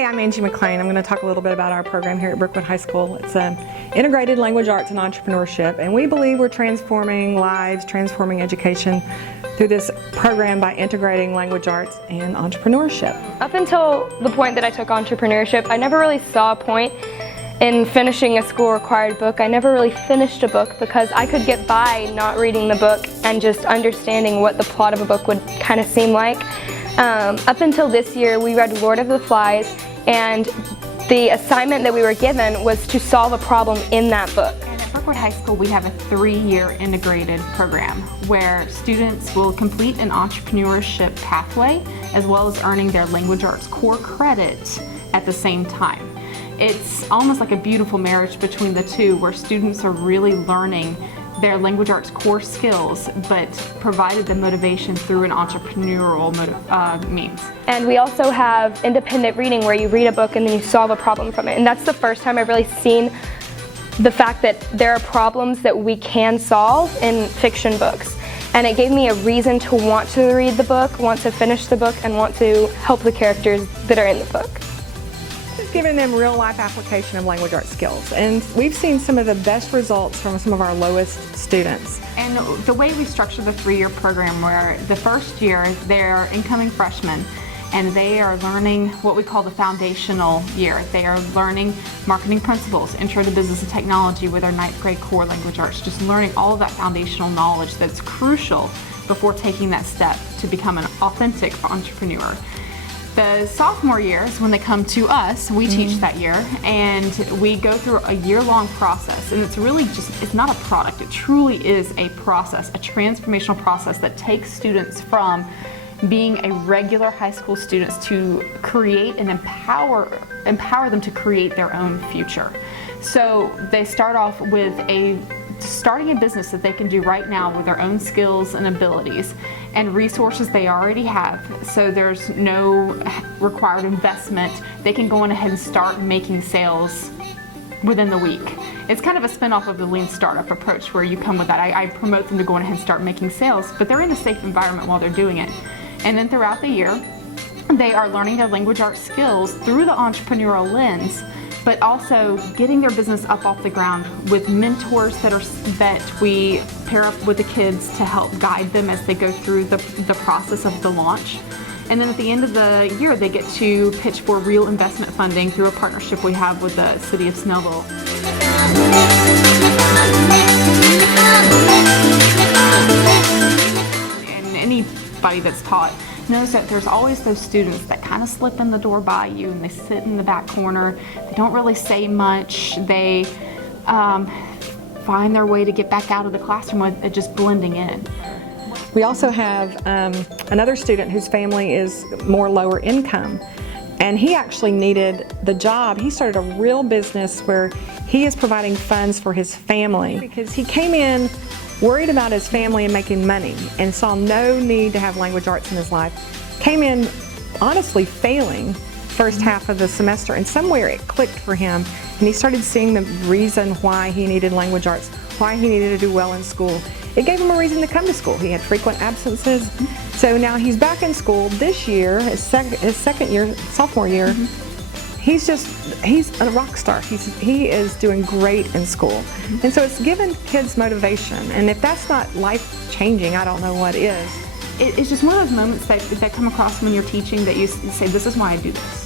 Hey, I'm Angie McLean. I'm going to talk a little bit about our program here at Brookwood High School. It's an integrated language arts and entrepreneurship, and we believe we're transforming lives, transforming education through this program by integrating language arts and entrepreneurship. Up until the point that I took entrepreneurship, I never really saw a point in finishing a school-required book. I never really finished a book because I could get by not reading the book and just understanding what the plot of a book would kind of seem like. Up until this year, we read Lord of the Flies, and the assignment that we were given was to solve a problem in that book. And at Brookwood High School, we have a 3-year integrated program where students will complete an entrepreneurship pathway as well as earning their language arts core credit at the same time. It's almost like a beautiful marriage between the two, where students are really learning their language arts core skills, but provided the motivation through an entrepreneurial means. And we also have independent reading, where you read a book and then you solve a problem from it. And that's the first time I've really seen the fact that there are problems that we can solve in fiction books. And it gave me a reason to want to read the book, want to finish the book, and want to help the characters that are in the book. It's given them real-life application of language arts skills, and we've seen some of the best results from some of our lowest students. And the way we structure the 3-year program, where the first year they're incoming freshmen and they are learning what we call the foundational year. They are learning marketing principles, intro to business and technology with our 9th grade core language arts, just learning all of that foundational knowledge that's crucial before taking that step to become an authentic entrepreneur. The sophomore year is when they come to us. We teach that year, and we go through a year-long process, and it's really just, it's not a product, it truly is a process, a transformational process that takes students from being a regular high school students to create and empower them to create their own future. So they start off with starting a business that they can do right now with their own skills and abilities and resources they already have, so there's no required investment. They can go on ahead and start making sales within the week. It's kind of a spin-off of the lean startup approach, where you come with that. I promote them to go on ahead and start making sales, but they're in a safe environment while they're doing it. And then throughout the year, they are learning their language arts skills through the entrepreneurial lens, but also getting their business up off the ground with mentors that we pair up with the kids to help guide them as they go through the process of the launch. And then at the end of the year, they get to pitch for real investment funding through a partnership we have with the City of Snellville. And anybody that's taught knows that there's always those students that kind of slip in the door by you, and they sit in the back corner. They don't really say much. They find their way to get back out of the classroom with just blending in. We also have another student whose family is more lower income, and he actually needed the job. He started a real business where he is providing funds for his family, because he came in worried about his family and making money and saw no need to have language arts in his life. Came in honestly failing first half of the semester, and somewhere it clicked for him, and he started seeing the reason why he needed language arts, why he needed to do well in school. It gave him a reason to come to school. He had frequent absences. So now he's back in school this year, his second year, sophomore year. He's a rock star. He is doing great in school. And so it's given kids motivation. And if that's not life-changing, I don't know what is. It's just one of those moments that come across when you're teaching, that you say, this is why I do this.